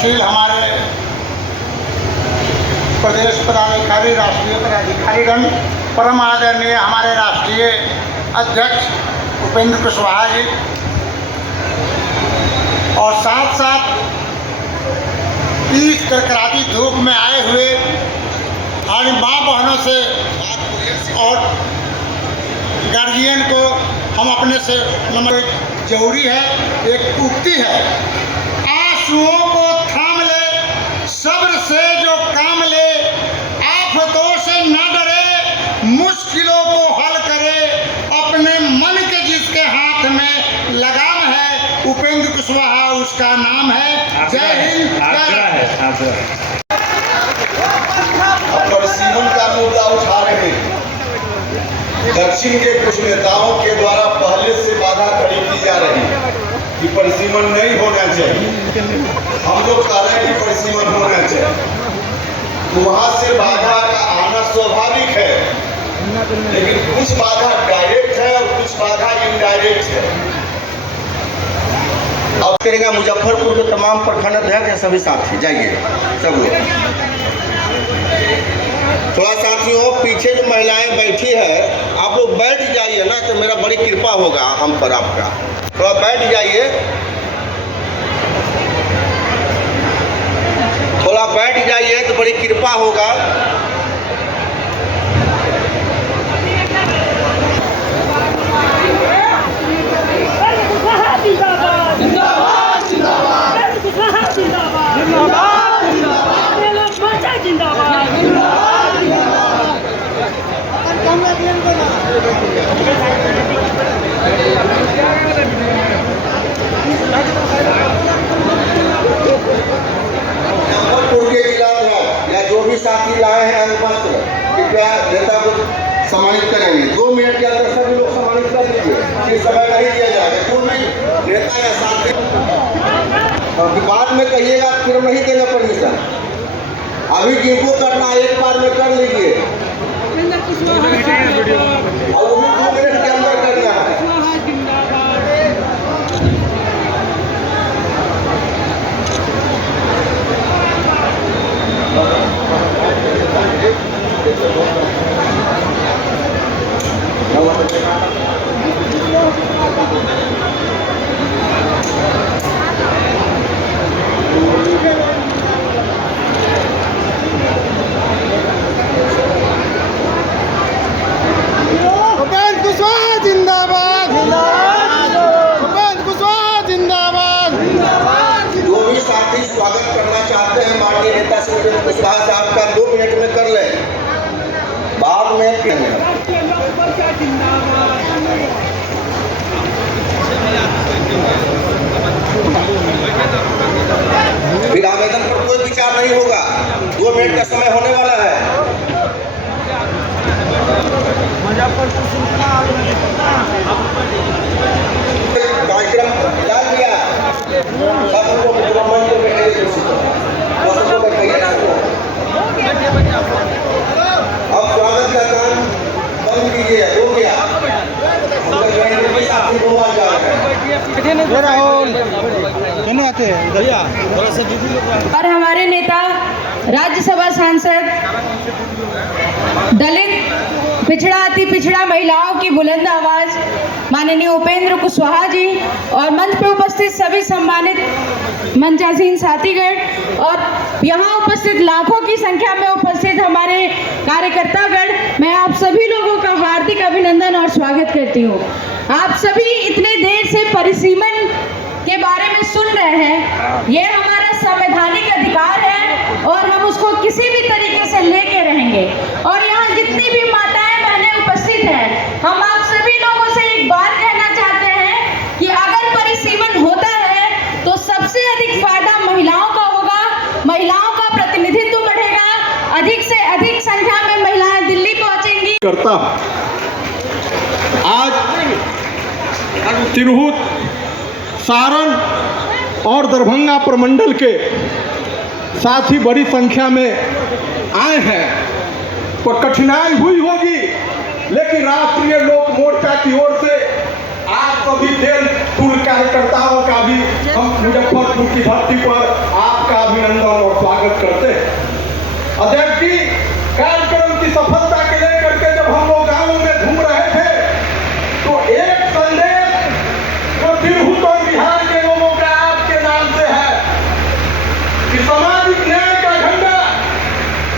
प्रगतिशील हमारे प्रदेश पदाधिकारी, राष्ट्रीय पदाधिकारीगण, परम आदरणीय हमारे राष्ट्रीय अध्यक्ष उपेंद्र कुशवाहा जी, और साथ साथ इस कड़कड़ाती धूप में आए हुए हमारी माँ बहनों से और गार्जियन को हम अपने से नंबर जरूरी है। एक उक्ति है, आंसुओं को थाम ले, सब्र से जो काम ले, आफतों से न डरे, मुश्किलों को हल करे, अपने मन के जिसके हाथ में लगाम है, उपेंद्र कुशवाहा उसका नाम है। जय हिंद। परिसीमन का मुद्दा उठा रहे हैं। दक्षिण के कुछ नेताओं के द्वारा पहले से बाधा खड़ी की जा रही है कि परिसीमन नहीं होना चाहिए। हम लोग कह रहे हैं कि परिसीमन होना चाहिए। वहां से बाधा का आना स्वाभाविक है, लेकिन कुछ बाधा डायरेक्ट है और कुछ बाधा इनडायरेक्ट है। अब करेगा मुजफ्फरपुर के तमाम प्रखंड अध्यक्ष सभी साथी जाइए, सब लोग थोड़ा साथियों पीछे जो महिलाएं बैठी है आप लोग बैठ जाइए ना, तो मेरा बड़ी कृपा होगा हम पर आपका। थोड़ा बैठ जाइए, थोड़ा बैठ जाइए तो बड़ी कृपा होगा। या जो भी साथी लाए हैं अंगवस्त्र, कृपया नेता को सम्मानित करेंगे। 2 मिनट के अंदर सभी लोग सम्मानित कर दीजिए, इस समय नहीं दिया जाएगा। जो भी नेता या साथी बाद में कहिएगा फिर नहीं देगा परमिशन। अभी जिनको करना एक बार में कर लीजिए, और वो भी 2 मिनट के अंदर करना है। स्वागत करना चाहते हैं माननीय नेता श्री उपेंद्र कुशवाहा साहब का 2 मिनट में कर लें, बाद में फिर आवेदन पर कोई विचार नहीं होगा। 2 मिनट का समय होने वाला है। कार्यक्रम डाल दिया, अब स्वागत का काम बंद कीजिए, हो गया। और हमारे नेता राज्यसभा सांसद दलित पिछड़ा अति पिछड़ा महिलाओं की बुलंद आवाज माननीय उपेंद्र कुशवाहा जी और मंच पे उपस्थित सभी सम्मानित मंचासीन साथीगण और यहाँ उपस्थित लाखों की संख्या में उपस्थित हमारे कार्यकर्तागण, मैं आप सभी लोगों का हार्दिक अभिनंदन और स्वागत करती हूँ। आप सभी इतने देर से परिसीमन के बारे में सुन रहे हैं। ये हमारा संवैधानिक अधिकार है और हम उसको किसी भी तरीके से लेके रहेंगे। और यहाँ जितनी भी माताएं बहनें उपस्थित हैं, हम आप सभी लोगों से एक बात कहना चाहते हैं कि अगर परिसीमन होता है तो सबसे अधिक फायदा महिलाओं का होगा, महिलाओं का प्रतिनिधित्व बढ़ेगा, अधिक से अधिक संख्या में महिलाएं दिल्ली पहुंचेंगी। करता आज तिरहुत, सारण और दरभंगा प्रमंडल के साथ ही बड़ी संख्या में आए हैं, तो कठिनाई हुई होगी, लेकिन राष्ट्रीय लोक मोर्चा की ओर से आप सभी तेल कार्यकर्ताओं का भी हम मुजफ्फरपुर की धरती पर आप आपका अभिनंदन और स्वागत करते हैं। अध्यक्ष जी, कार्यक्रम की सफलता के लेकर के जब हम लोग गांवों में घूम रहे थे तो एक संदेश जो तिरहुत और बिहार के लोगों का आपके नाम से है कि सामाजिक न्याय का झंडा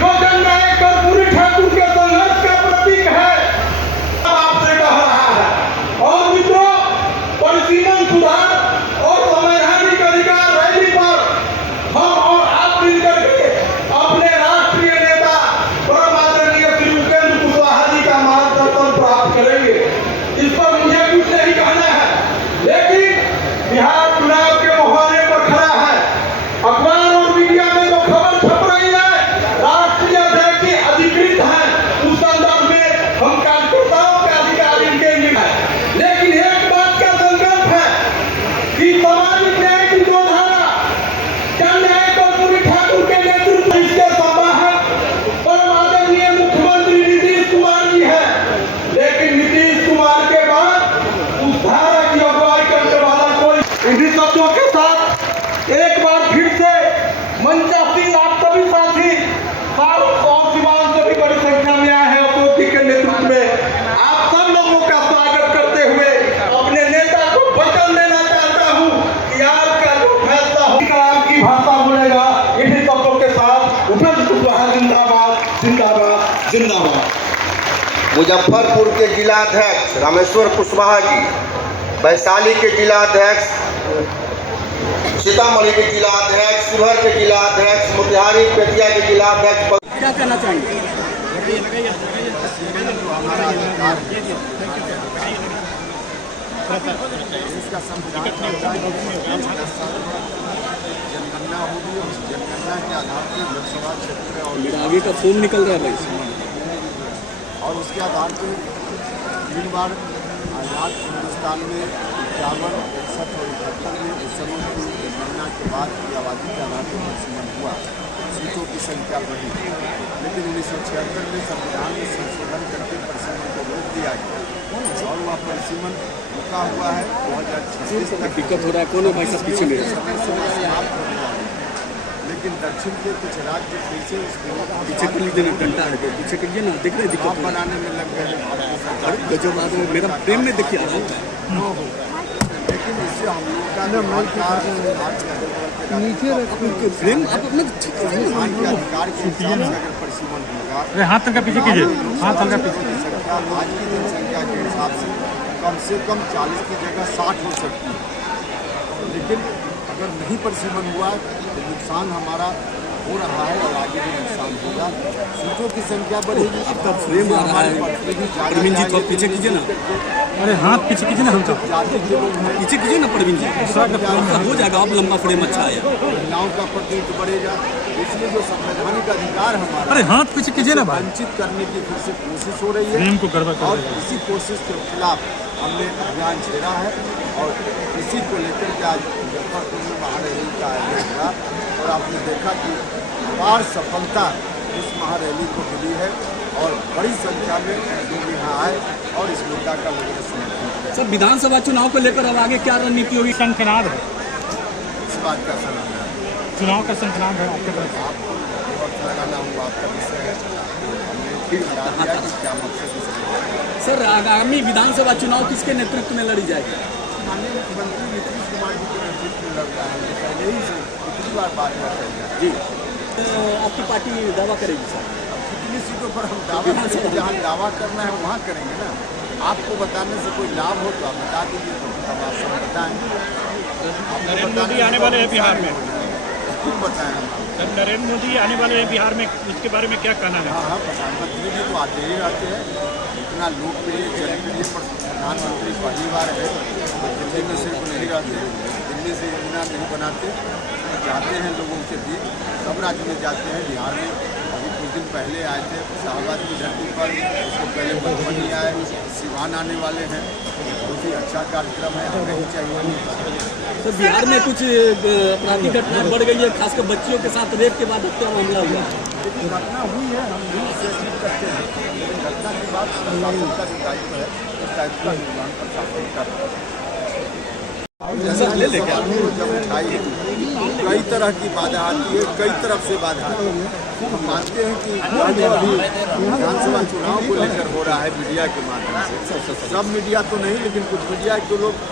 जो जननायक कर्पूरी ठाकुर के संघर्ष का प्रतीक है, आपसे कह रहा है। और मित्रों, परिसीमन सुधार और संवैधानिक अधिकार रैली पर हम और आप मिलकर के अपने राष्ट्रीय नेता परम आदरणीय श्री उपेंद्र कुशवाहा जी का मार्गदर्शन प्राप्त करेंगे। इस पर मुझे कुछ नहीं कहना है, लेकिन बिहार चुनाव के मुहाने पर खड़ा है। अखबार और मीडिया में जो खबर छप रही है राष्ट्रीय अध्यक्ष जी अधिकृत है, उस संदर्भ में हम कार्यकर्ताओं का अधिकार इनके लिए है। लेकिन एक बात का संकल्प है कि सामाजिक न्याय की जो धारा जननायक कर्पूरी ठाकुर के नेतृत्व में इसके संवाहक परम आदरणीय मुख्यमंत्री नीतीश कुमार जी है। लेकिन नीतीश कुमार के बाद उस धारा की अगुवाई करने वाला कोई। इन्हीं शब्दों के साथ एक बार फिर से मंचासीन आप सभी साथी फारूक और सिवान से भी बड़ी संख्या में आए हैं अशोक जी के नेतृत्व में। आप सब लोगों का स्वागत करते हुए अपने नेता को वचन देना चाहता हूं कि आपका जो फैसला हो कलाम की भाषा बोलेगा। इन्हीं शब्दों के साथ उपेंद्र कुशवाहा जिंदाबाद जिंदाबाद जिंदाबाद। मुजफ्फरपुर के जिलाध्यक्ष रामेश्वर कुशवाहा जी, वैशाली के जिलाध्यक्ष, सीतामढ़ी के जिलाध्यक्ष, शिवहर के जिलाध्यक्ष, मोतिहारी पेटिया के जिलाध्यक्ष क्या कहना चाहिए? इसका संविधान जनगणना होगी और जनगणना के आधार पर लोकसभा क्षेत्र और आगे का फॉर्म निकल रहा है भाई, और उसके आधार पर 3 बार आज़ाद हिंदुस्तान में 51, 61 और 71 में उस समय की जनगणना के बाद की आबादी के आधार पर परिसीमन हुआ, सीटों की संख्या बढ़ी। लेकिन 1976 में संविधान में संशोधन करके परिसीमन को रोक दिया गया और वह परिसीमन रुका हुआ है 2026 तक। दिक्कत हो रहा है कौन है भाई साहब पीछे मेरे? समय समाप्त होने वाला है। लेकिन दक्षिण के कुछ राज्य फिर से पीछे कर लीजिए ना, डंडा है पीछे करिए ना, देख रहे हैं आप दिक्कत बनाने में लग गए हैं। अरे गजब आदमी, मेरा प्रेम में देखिए आ रहा है। लेकिन इससे हम लोग का नीचे प्रेम आप अपना ठीक है संविधान के अधिकार के हिसाब से अगर परिसीमन होगा, हाथ तक पीछे कीजिए, हाथ तक पीछे। जनसंख्या आज की जनसंख्या के हिसाब से कम 40 की जगह 60 हो सकती है। लेकिन अगर नहीं परिसीमन हुआ तो नुकसान हमारा हो रहा है और आगे भी नुकसान होगा। सीटों की संख्या बढ़ेगी, आपका फ्रेम आ रहा है। प्रवीण जी थोड़ा पीछे कीजिए ना, अरे हाथ पीछे कीजिए ना, हम सब जाति के लोग हैं, पीछे कीजिए ना प्रवीण जी, हो जाएगा। आप लंबा फ्रेम अच्छा है। महिलाओं का प्रतिनिधित्व बढ़ेगा। इसलिए जो संवैधानिक अधिकार हमारा अरे हाथ पीछे कीजिए ना भाई। वंचित करने की फिर से कोशिश हो रही है प्रेम को गड़बड़ कर और रही है। इसी कोशिश के खिलाफ हमने अभियान छेड़ा है और इसी को लेकर के आज मुजफ्फरपुर में महारैली का आयोजन हुआ और आपने देखा कि अपार सफलता इस महारैली को मिली है और बड़ी संख्या में लोग यहाँ आए और इस मुद्दा का लोगों ने समर्थन किया। सर, विधानसभा चुनाव को लेकर अब आगे क्या रणनीति होगी? शंखनाद है, इस बात का सलाम है। चुनाव का शंखनाद है आपके पास। आपको वक्त लगाना हुआ आपका विषय है। हमने फिर बता दिया कि क्या मकसद इसका। सर, आगामी विधानसभा चुनाव किसके नेतृत्व में लड़ी जाएगी? माननीय मुख्यमंत्री नीतीश कुमार जी के नेतृत्व में लड़ रहा है। पहले ही से कितनी बार बात हुआ है जी, आपकी पार्टी दावा करेगी सर? कितनी सीटों पर हम दावा करेंगे, जहाँ दावा करना है वहाँ करेंगे ना। आपको बताने से कोई लाभ हो तो आप बता दीजिए, तो हम आप सब बताएँ। नरेंद्र मोदी आने वाले हैं बिहार में, क्यों बताएँ हम आपको? नरेंद्र मोदी आने वाले हैं बिहार में, उसके बारे में क्या कहना है? हाँ हाँ, प्रधानमंत्री जी तो आते ही रहते हैं। इतना लोकप्रिय जनप्रिय प्रधानमंत्री पहली बार है। दिल्ली में सिर्फ नहीं रहते, दिल्ली से योजना नहीं बनाते, जाते हैं लोगों के बीच, सब राज्य में जाते हैं। बिहार में अभी कुछ दिन पहले आए थे शाहबाद की धरती पर, उसको पहले मधुबनी आए, सिवान आने वाले हैं। बहुत ही अच्छा कार्यक्रम है, हमें ही चाहिए। सर, बिहार में कुछ आपराधिक घटनाएं बढ़ गई है, खासकर बच्चियों के साथ रेप के बाद हत्या मामला हुआ। लेकिन घटना हुई है, हम भी उससे सीख करते हैं, लेकिन घटना के बाद प्रशासन का जो दायित्व है उस दायित्व का निर्वहन प्रशासन कर रहा है। जैसे ये सवालों को जब उठाई कई तरह की बाधा आती है, कई तरफ से बाधा आती है। हम मानते हैं कि जो अभी विधानसभा चुनाव को लेकर हो रहा है मीडिया के माध्यम से, सब मीडिया तो नहीं लेकिन कुछ मीडिया के लोग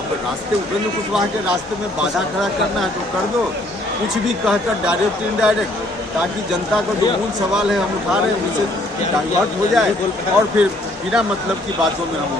अब रास्ते उपेंद्र कुशवाहा के रास्ते में बाधा खड़ा करना है तो कर दो, कुछ भी कहकर डायरेक्ट इनडायरेक्ट, ताकि जनता का जो मूल सवाल है हम उठा रहे हैं उनसे डाइवर्ट हो जाए और फिर बिना मतलब की बातों में हम